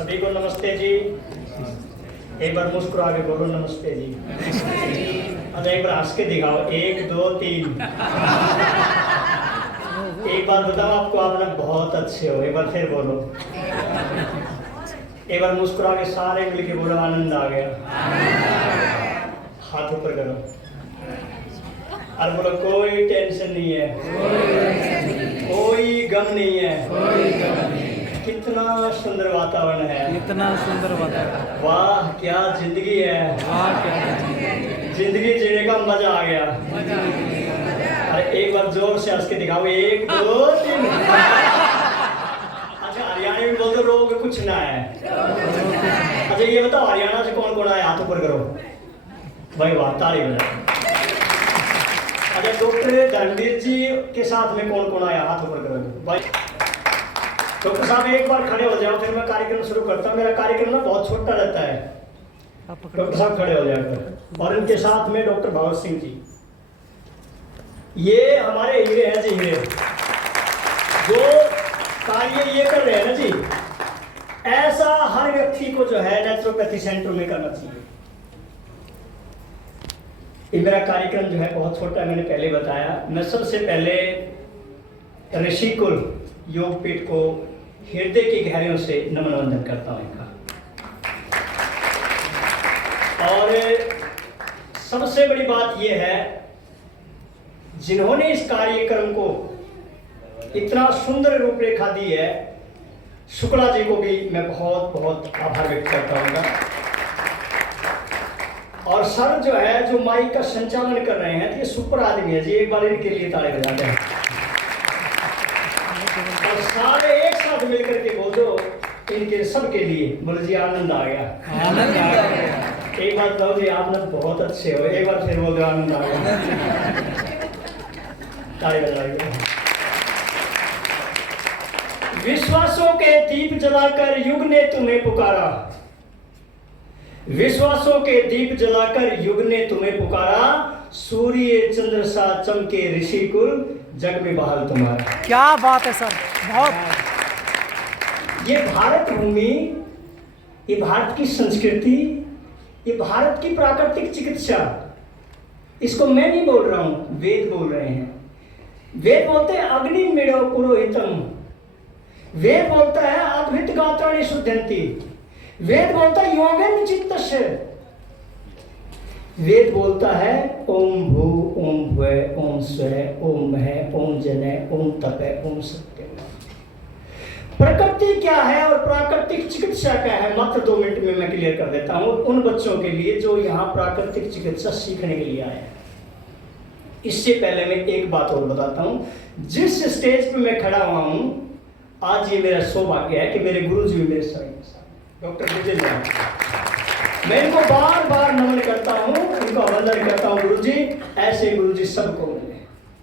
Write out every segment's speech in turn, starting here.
सभी को नमस्ते जी। एक बार मुस्कुरा के बोलो नमस्ते जी। अच्छा एक बार हंस के दिखाओ, 1 2 3। एक बार बताओ आपको आप ना बहुत अच्छे हो, एक बार फिर बोलो। एक बार मुस्कुरा के सारे मिलके बोलो आनंद आ गया। हाथ ऊपर करो और बोलो कोई टेंशन नहीं है, कोई गम नहीं है। कितना सुंदर वातावरण है, कितना सुंदर वातावरण। वाह क्या जिंदगी है, वाह क्या जिंदगी जीने का मजा आ गया। अरे एक बार जोर से हंस के दिखाओ, 1 2 3। अच्छा हरियाणा में बोलते रोग कुछ ना है। अच्छा ये बताओ हरियाणा से कौन कौन आया, हाथ ऊपर करो भाई, वाह ताली बजाओ। अच्छा डॉक्टर धर्मवीर जी के साथ में कौन कौन आया, हाथ ऊपर करो भाई। डॉक्टर साहब एक बार खड़े हो जाओ, फिर मैं कार्यक्रम शुरू करता हूँ। मेरा कार्यक्रम ना बहुत छोटा रहता है। डॉक्टर साहब खड़े हो जाकर, और इनके साथ में डॉक्टर भावत सिंह जी, ये हमारे हीरे हैं जी, हीरे जो कार्य ये कर रहे हैं ना जी, ऐसा हर व्यक्ति को जो है नेचुरोपैथी सेंटर में करना चाहिए। ये मेरा कार्यक्रम जो है बहुत छोटा है, मैंने पहले बताया। मैं सबसे पहले ऋषिकुल योगपीठ को हृदय की गहराइयों से नमन वंदन करता हूं इनका। और सबसे बड़ी बात यह है, जिन्होंने इस कार्यक्रम को इतना सुंदर रूपरेखा दी है, शुक्ला जी को भी मैं बहुत बहुत आभार व्यक्त करता हूँ। और सर जो है जो माइक का संचालन कर रहे हैं, ये सुपर आदमी है जी, एक बार इनके लिए ताली बजाते हैं। और सारे एक साथ मिलकर के बोल दो इनके सब के लिए, बोलो जी आनंद आ गया, आनंद आ गया। एक बार कहो जी आप ना बहुत अच्छे हो, एक बार फिर बोल दो आनंद आ गया, ताली बजाइए। विश्वासों के दीप जलाकर युग ने तुम्हें पुकारा, विश्वासों के दीप जलाकर युग ने तुम्हें पुकारा, सूर्य चंद्र सा चमके ऋषिकुल, जग में बहाल तुम्हारा। क्या बात है सर, बहुत। ये भारत भूमि, ये भारत की संस्कृति, ये भारत की प्राकृतिक चिकित्सा, इसको मैं नहीं बोल रहा हूं, वेद बोल रहे हैं। वेद बोलते हैं अग्नि मिड़ो पुरोहितम, वेद बोलता है अद्भुत गात्राणि शुद्धंति, वेद बोलता है योगेन चित्तस्य, वेद बोलता है ओम भू ओम भुव ओम स्वः ओम मह ओम जनः ओम तपः ओम सत्य। प्रकृति क्या है और प्राकृतिक चिकित्सा क्या है, मात्र 2 मिनट में मैं क्लियर कर देता हूं उन बच्चों के लिए जो यहाँ प्राकृतिक चिकित्सा सीखने के लिए आए हैं। इससे पहले मैं एक बात और बताता हूं, जिस स्टेज पे मैं खड़ा हुआ हूं, आज ये मेरा सौभाग्य है कि मेरे गुरुजी भी मेरे साथ डॉक्टर विजय जी, मैं इनको बार बार नमन करता हूँ, इनको वंदन करता हूँ। गुरुजी ऐसे गुरुजी सबको मिले,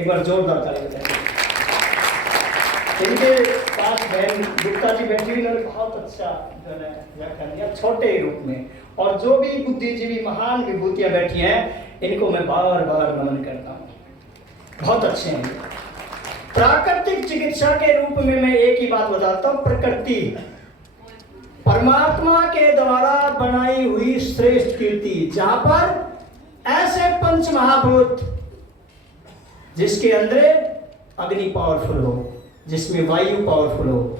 एक बार जोरदार ताली बजाइए। इनके पास बहन गुप्ता जी बैठी हुई, इन्होंने बहुत अच्छा व्याख्यान दिया छोटे ही रूप में, और जो भी बुद्धिजीवी महान विभूतियां बैठी हैं, इनको मैं बार बार नमन करता हूँ, बहुत अच्छे हैं। प्राकृतिक चिकित्सा के रूप में मैं एक ही बात बताता हूँ, प्रकृति परमात्मा के द्वारा बनाई हुई श्रेष्ठ कीर्ति, जहां पर ऐसे पंच महाभूत जिसके अंदर अग्नि पावरफुल हो, जिसमें वायु पावरफुल हो,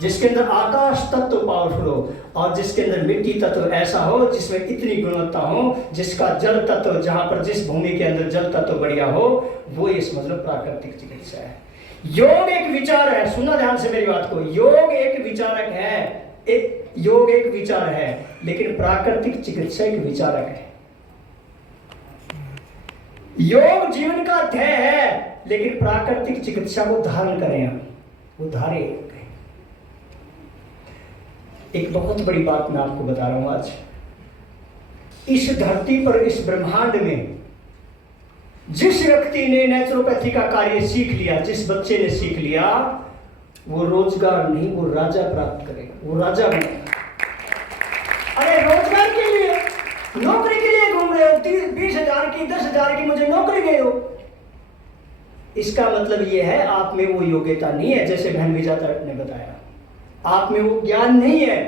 जिसके अंदर आकाश तत्व पावरफुल हो, और जिसके अंदर मिट्टी तत्व ऐसा हो जिसमें इतनी गुणवत्ता हो, जिसका जल तत्व, जहां पर जिस भूमि के अंदर जल तत्व बढ़िया हो, वो ये समझ लो प्राकृतिक चिकित्सा है। योग एक विचार है, सुनना ध्यान से मेरी बात को, योग एक विचारक है, योग एक विचार है, लेकिन प्राकृतिक चिकित्सा एक विचारक है। योग जीवन का ध्येय है, लेकिन प्राकृतिक चिकित्सा को धारण करें हम, वो धारे। एक बहुत बड़ी बात मैं आपको बता रहा हूं आज, इस धरती पर, इस ब्रह्मांड में जिस व्यक्ति ने नेचुरोपैथी का कार्य सीख लिया, जिस बच्चे ने सीख लिया, वो रोजगार नहीं, वो राजा प्राप्त करेगा, वो राजा बनेगा। अरे रोजगार के लिए, नौकरी के लिए घूम रहे हो, 20,000 की 10,000 की मुझे नौकरी दे दो, इसका मतलब ये है आप में वो योग्यता नहीं है। जैसे बहन विजाता ने बताया, आप में वो ज्ञान नहीं है,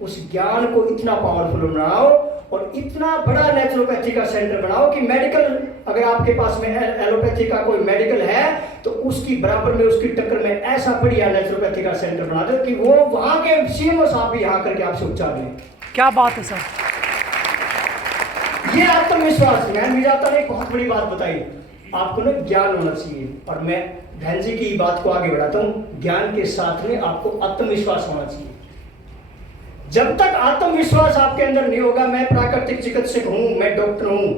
उस ज्ञान को इतना पावरफुल बनाओ और इतना बड़ा नेचुरोपैथी का सेंटर बनाओ कि मेडिकल, अगर आपके पास में एलोपैथी का कोई मेडिकल है तो उसकी बराबर में, उसकी टक्कर में ऐसा बढ़िया नेचुरोपैथी का सेंटर बना दो कि वो वहां के सीएमओ साहब भी यहाँ करके आपसे उपचार लें। क्या बात है सर। ये आत्मविश्वास है। मीराता ने एक बहुत बड़ी बात बताई, आपको ना ज्ञान होना चाहिए, और मैं बहन जी की बात को आगे बढ़ाता हूँ। ज्ञान के साथ में आपको आत्मविश्वास होना चाहिए। जब तक आत्मविश्वास आपके अंदर नहीं होगा, मैं प्राकृतिक चिकित्सक हूं, मैं डॉक्टर हूं,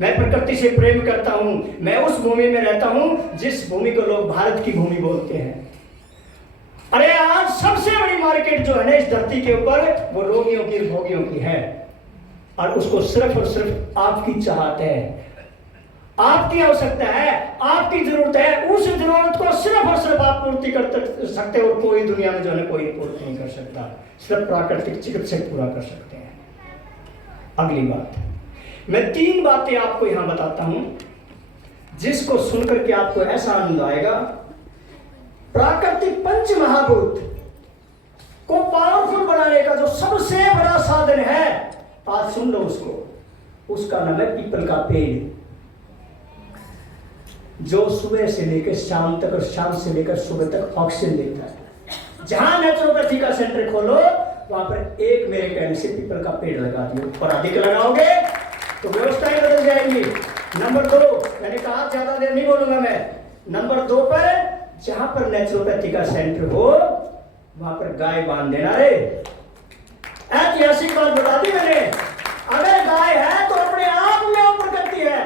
मैं प्रकृति से प्रेम करता हूं, मैं उस भूमि में रहता हूं जिस भूमि को लोग भारत की भूमि बोलते हैं। अरे आज सबसे बड़ी मार्केट जो है ना इस धरती के ऊपर, वो रोगियों की, भोगियों की है, और उसको सिर्फ और सिर्फ आपकी चाहत है, आपकी आवश्यकता है, आपकी जरूरत है। उस जरूरत को सिर्फ और सिर्फ आप पूर्ति कर सकते हो, और कोई दुनिया में जो है कोई पूर्ति नहीं कर सकता, सिर्फ प्राकृतिक चिकित्सक पूरा कर सकते हैं। अगली बात, मैं 3 बातें आपको यहां बताता हूं जिसको सुनकर के आपको ऐसा आनंद आएगा। प्राकृतिक पंच महाभूत को पावरफुल बनाने का जो सबसे बड़ा साधन है, आज सुन लो उसको, उसका नाम है पीपल का पेड़, जो सुबह से लेकर शाम तक और शाम से लेकर सुबह तक ऑक्सीजन देता है। जहां नेचुरोपैथी का सेंटर खोलो वहां पर एक मेरे कहने से पीपल का पेड़ लगा दियो, और अधिक लगाओगे तो व्यवस्थाएं बदल जाएंगी। नंबर 2, मैंने कहा ज्यादा देर नहीं बोलूंगा मैं। नंबर 2 पर जहां पर नेचुरोपैथी का सेंटर हो वहां पर गाय बांध देना रे। ऐतिहासिक बात बता दी मैंने, अगर गाय है तो अपने आप में ऊपर करती है,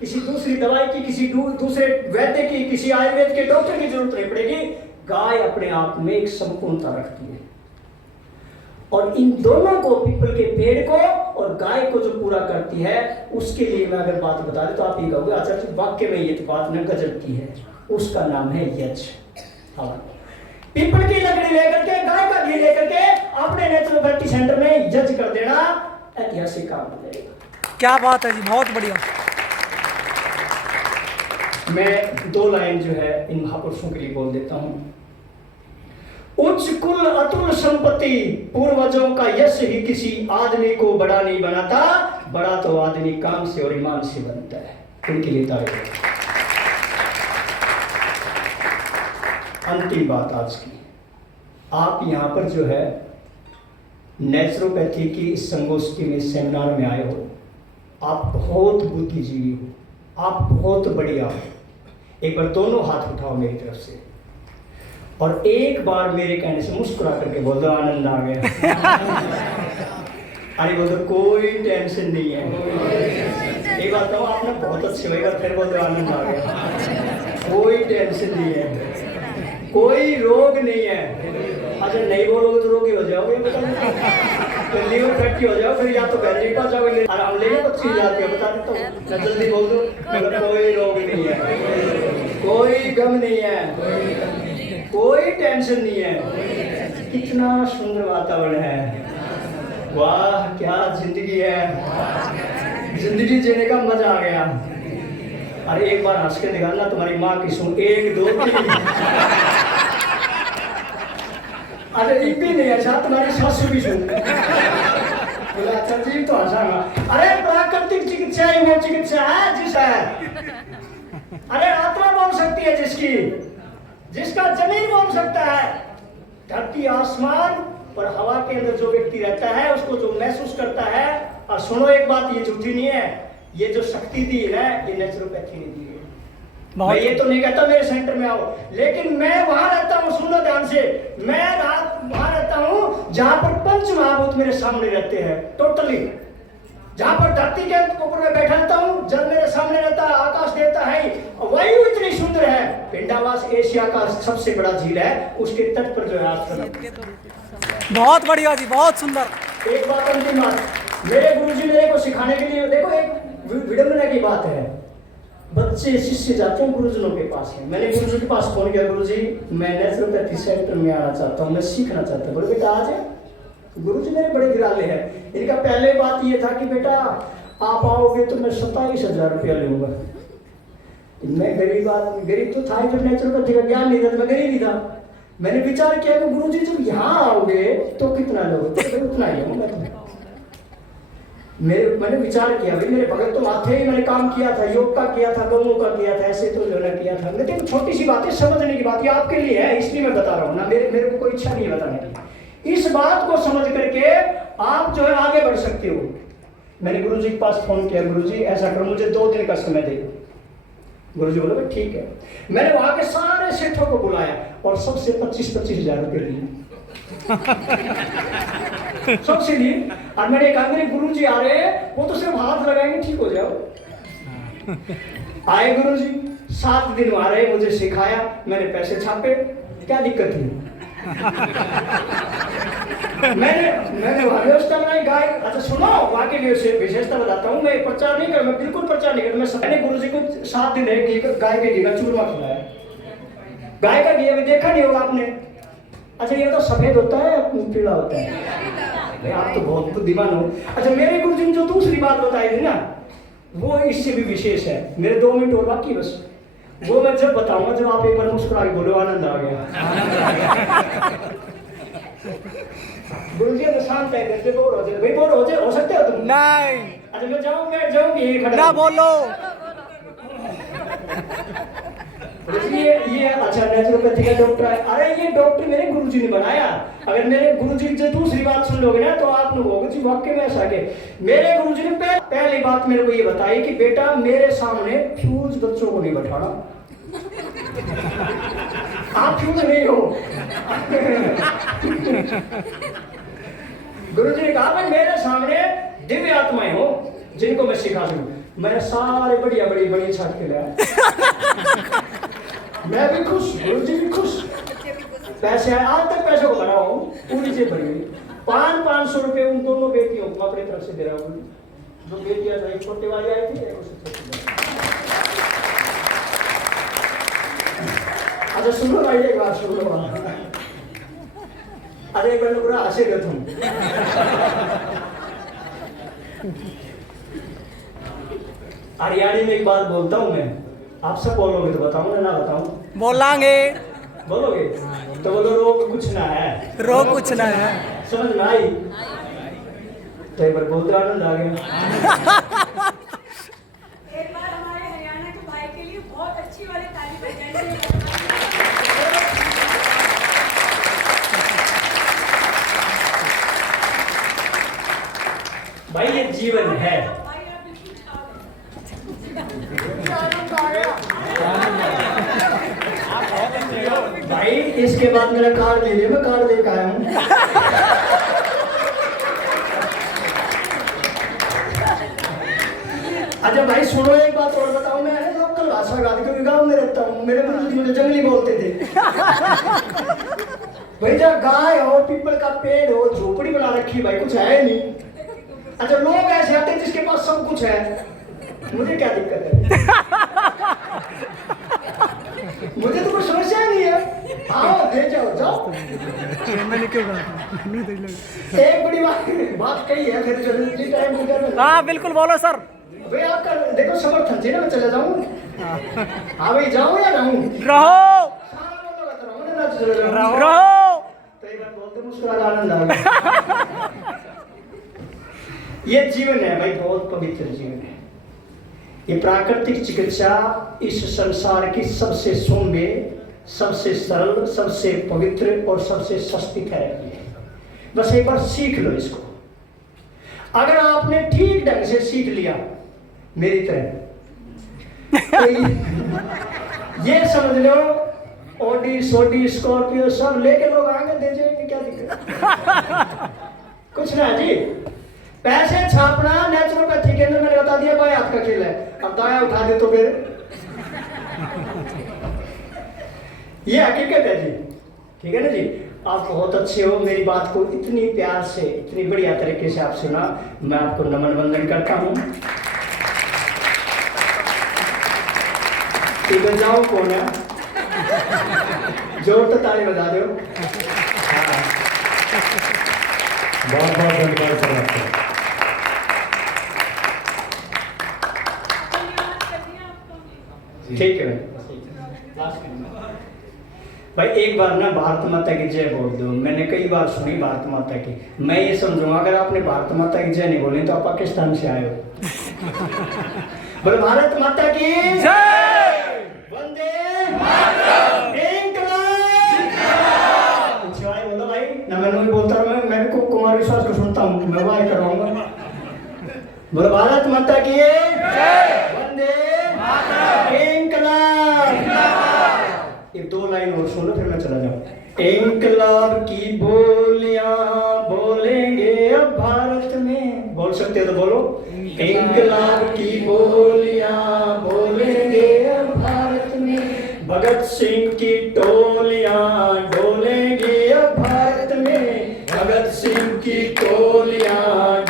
किसी दूसरी दवाई की, किसी दूसरे वैद्य की, किसी आयुर्वेद के डॉक्टर की जरूरत नहीं पड़ेगी। गाय अपने आप में एक संपूर्णता रखती है, और इन दोनों को, पीपल के पेड़ को और गाय को जो पूरा करती है, उसके लिए मैं अगर बात बता दूं तो आप ये कहोगे आचार्य वाक्य में ये तो बात न गजब की है। उसका नाम है यज्ञ। पीपल की लकड़ी लेकर के, गाय का घी लेकर के अपने नेचुरोपैथी सेंटर में यज्ञ कर देना, ऐतिहासिक काम हो जाएगा। क्या बात है जी, बहुत बढ़िया। मैं 2 लाइन जो है इन महापुरुषों के लिए बोल देता हूं। उच्च कुल अतुल संपत्ति, पूर्वजों का यश ही किसी आदमी को बड़ा नहीं बनाता, बड़ा तो आदमी काम से और ईमान से बनता है। उनके लिए तारीफ। अंतिम बात आज की, आप यहां पर जो है नेचुरोपैथी की इस संगोष्ठी में, सेमिनार में आए हो, आप बहुत बुद्धिजीवी हो, आप बहुत बढ़िया हो। एक बार दोनों हाथ उठाओ मेरी तरफ से, और एक बार मेरे कहने से मुस्कुरा करके बोल दो आनंद आ गया। अरे बोल दो कोई टेंशन नहीं है। एक बार कहो आपने बहुत अच्छे होगा, फिर बोल दो आनंद आ गया। कोई टेंशन नहीं है, कोई रोग नहीं है। अच्छा नहीं बोलोगे तो रोगी हो जाओगे, फिर लीवर फैटी हो जाओ, फिर या तो बैटरी पास जाओगे, आराम लेंगे 25,000 रुपया बता देता हूँ। मैं जल्दी बोल दूँ, कोई रोग नहीं है, कोई गम नहीं है, कोई टेंशन नहीं है। कितना सुंदर वातावरण है, वाह क्या जिंदगी है, जिंदगी जीने का मजा आ गया। अरे एक बार हंस के दिखाना, तुम्हारी माँ की सुन, 1 2 3। अरे एक भी नहीं, अच्छा तुम्हारी सासू भी सुन। बोला अच्छा जी तो हंसागा। अरे प्राकृतिक चिकित्सा ही वो चिकित्सा है जिस है, अरे आत्मा बोल सकती है जिसकी, जिसका जमीन बोल सकता है, धरती आसमान और हवा के अंदर जो व्यक्ति रहता है उसको जो महसूस करता है। और सुनो एक बात, ये झूठी नहीं है, ये जो शक्ति दी है ये नेचुरोपैथी ने दी है। मैं ये तो नहीं कहता मेरे सेंटर में आओ, लेकिन मैं वहां रहता हूँ, सुनो ध्यान से, मैं वहां रहता हूँ जहां पर पंच महाभूत मेरे सामने रहते हैं टोटली। जहां पर धरती के ऊपर में बैठा रहता हूँ, जल मेरे सामने रहता है, आकाश देता है, वायु इतनी सुंदर है। पिंडावास एशिया का सबसे बड़ा झील है, उसके तट पर जो है आश्रम। बहुत बढ़िया जी, बहुत सुंदर। एक बात अंतिम बात, मेरे गुरुजी मेरे को सिखाने के लिए, देखो एक विडंबना की बात है, बच्चे शिष्य जाते हैं गुरुजनों के पास है। मैंने गुरुजी के पास फोन किया, गुरुजी मैं नेचुरोपैथी सेंटर में आना चाहता हूँ, मैं सीखना चाहता हूँ। बोले बेटा आ जाए। गुरुजी मेरे बड़े गिराले हैं। इनका पहले बात ये था कि बेटा आप आओगे तो मैं 27,000 रुपया लूंगा। मैं गरीब आदमी, गरीब तो था ही, फिर नेचुरोपैथी का ज्ञान नहीं था तो मैं गरीब ही था। मैंने विचार किया कि गुरुजी जब यहाँ आओगे तो कितना लोगे, तो उतना ही हूँ मैं। मैंने विचार किया भाई मेरे भगत तो आते ही, मैंने काम किया था, योग का किया था, गौमों का किया था, ऐसे तो जो किया था। लेकिन छोटी सी बात है, समझने की बात, ये आपके लिए है इसलिए मैं बता रहा हूँ ना, मेरे को कोई इच्छा नहीं है बताने की। इस बात को समझ करके आप जो है आगे बढ़ सकते हो। मैंने गुरुजी के पास फोन किया, गुरुजी ऐसा करो मुझे 2 दिन का समय दे। गुरुजी बोले ठीक है। मैंने वहां के सारे सेठों को बुलाया और सबसे 25-25 हजार रुपये लिए सबसे लिए। और मैंने कहा मेरे गुरुजी आ रहे हैं, वो तो सिर्फ हाथ लगाएंगे ठीक हो जाओ। आए गुरुजी, 7 दिन आ रहे, मुझे सिखाया, मैंने पैसे छापे, क्या दिक्कत थी? मैंने व्यवस्था बनाई गाय। अच्छा सुनो, वहां के लिए विशेषता बताता हूँ, मैं प्रचार नहीं कर, मैं बिल्कुल प्रचार नहीं कर। मैंने गुरुजी को 7 दिन गाय के घी का चूरमा खिलाया। गाय का घी अभी देखा नहीं होगा आपने। अच्छा ये तो सफेद होता है पीला होता है? आप तो बहुत बुद्धिमान हो। अच्छा मेरे गुरुजी ने जो दूसरी बात बताई थी ना, वो इससे भी विशेष है। मेरे 2 मिनट और बाकी बस, वो मैं जब बताऊंगा जब आप एक बार मुस्कुरा के बोलो आनंद आ गया। गुरुजी तो शांत है, घर पे बोर हो जाए भाई, बोर हो सकते हो तुम? नहीं। अच्छा मैं जाऊँ, बैठ जाऊँगी ये खड़ा ना बोलो। ये अच्छा नेचुरोपैथी का डॉक्टर है। अरे ये डॉक्टर मेरे गुरुजी ने बनाया। अगर मेरे गुरुजी से दूसरी बात सुन लोगे ना तो आप लोग होगे जी वाकई में ऐसा के। मेरे गुरुजी ने पहली बात मेरे को ये बताई कि बेटा मेरे सामने फ्यूज बच्चों को नहीं बैठाना। आप फ्यूज नहीं हो। गुरुजी ने कहा भाई मेरे सामने दिव्य आत्माएं हो जिनको मैं सिखा दूं। मैंने सारे बढ़िया बड़ी छाट के लिया। मैं भी खुश, गुरुजी भी खुश। पैसे आए, आज तक पैसे को भरा हूँ, पूरी से भरी हुई। 500 रुपए उन दोनों बेटियों को अपनी तरफ से दे रहा हूँ। 2 बेटियां, एक छोटे वाली आई थी, एक उससे छोटी। अच्छा सुनो भाई एक बात सुनो। अरे एक बार पूरा हंसेगा तुम। हरियाणी में एक बात बोलता हूँ मैं, आप सब बोलोगे तो बताऊँ ना बताऊँ? बोलांगे। बोलोगे तो बोलो रोग कुछ ना है। रोग कुछ ना है। समझ में आई? तो एक बार बहुत आनंद आ गया। एक बार हमारे हरियाणा के भाई के लिए बहुत अच्छी वाली ताली बजाइए। भाई ये जीवन है। भाई इसके बाद मेरा कार्ड ले लिया, मैं कार्ड देकर आया हूँ। अच्छा भाई सुनो एक बात और बताऊं, मैं लोकल भाषा गा दी क्योंकि गांव में रहता हूँ। मेरे बुजुर्ग मुझे जंगली बोलते थे। भाई जब गाय हो, पीपल का पेड़ हो, झोपड़ी बना रखी, भाई कुछ है नहीं। अच्छा लोग ऐसे आते हैं जिसके पास सब कुछ है, मुझे क्या दिक्कत है? मुझे तो कोई समस्या नहीं है। आओ दे जाओ। मैंने क्यों कहा? एक बड़ी बात कही है, फिर जरूरी टाइम गुजर। हाँ बिल्कुल बोलो सर। भाई आपका देखो समर्थन से ना मैं चले जाऊँ। हाँ भाई जाऊँ या रहूँ? रहो। रहो। तो एक बार बोलते मुस्कुरा आनंद आ गया। ये जीवन है भाई, बहुत पवित्र जीवन है। ये प्राकृतिक चिकित्सा इस संसार की सबसे सौम्य, सबसे सरल, सबसे पवित्र और सबसे सस्ती थेरेपी है। बस एक बार सीख लो इसको। अगर आपने ठीक ढंग से सीख लिया मेरी तरह, तो ये समझ लो ऑडी सोडी स्कॉर्पियो सब लेके लोग आएंगे, दे जाएंगे, क्या दिक्कत? कुछ ना जी। पैसे छापना नेचुरोपैथी के अंदर मैंने बता दिया बाएं हाथ का खेल है। अब दाया उठा दे तो फिर ये हकीकत है जी। ठीक है ना जी? आप बहुत अच्छे हो, मेरी बात को इतनी प्यार से, इतनी बढ़िया तरीके से आप सुना, मैं आपको नमन वंदन करता हूँ। इधर जाओ कौन है, जोर तो ताली बजा दो। बहुत बहुत धन्यवाद सर आपका। ठीक है भाई एक बार ना भारत माता की जय बोल दो। मैंने कई बार सुनी भारत माता की। मैं ये समझूंगा अगर आपने भारत माता की जय नहीं बोली तो आप पाकिस्तान से आए हो। बोले भारत माता की जय। वंदे मातरम। इंकलाब। कुछ भाई बोलो भाई ना, मैं नहीं बोलता हूँ। मैं को कुमार विश्वास को सुनता हूँ, मैं वाई कराऊंगा। बोले भारत माता की जय। वंदे मातरम। इंकलाब। ये 2 लाइन और सुनो फिर मैं चला जाऊं। इंकलाब की बोलियां बोलेंगे अब भारत में। बोल सकते हो तो बोलो। इंकलाब की बोलियां बोलेंगे अब भारत में। भगत सिंह की टोलियां डोलेंगे अब भारत में। भगत सिंह की टोलियां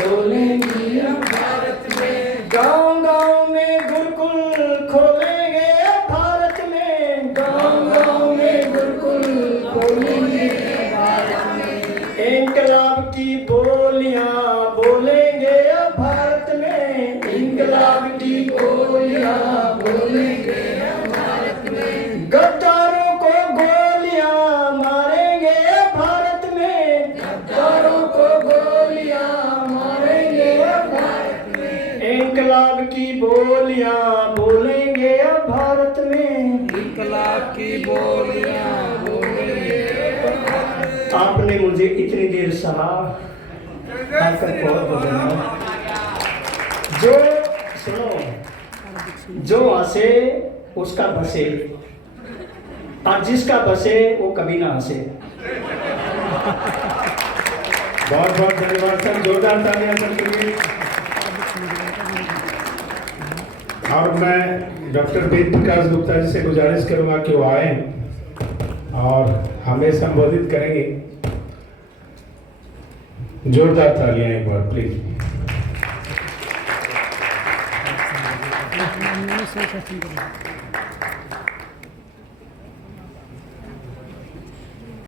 डोलेंगी अब भारत में। गांव-गांव में गुरुकुल खोलेंगे अब भारत में। गांव-गांव में गुरुकुल खोलेंगे भारत में। इंकलाब की बोलियां बोलेंगे अब भारत में। इंकलाब की बोलियां बोलेंगे अब भारत में। गद्दारों को गोलियां मारेंगे अब भारत में। गद्दारों को गोलियां मारेंगे अब भारत में। इंकलाब की बोलियां बोलेंगे अब भारत में। इंकलाब की बोलियां बोलेंगे। आपने मुझे इतनी देर सहा, आकर बहुत बदलना। जो सुनो, जो हंसे उसका बसे, और जिसका बसे वो कभी ना हंसे। बहुत बहुत धन्यवाद सर, जोरदार तालियां सर के लिए। और मैं डॉक्टर वेद प्रकाश गुप्ता जी से गुजारिश करूंगा कि वो आए और हमें संबोधित करेंगे। जोरदार तालियां एक बार प्लीज। मैंने सोचा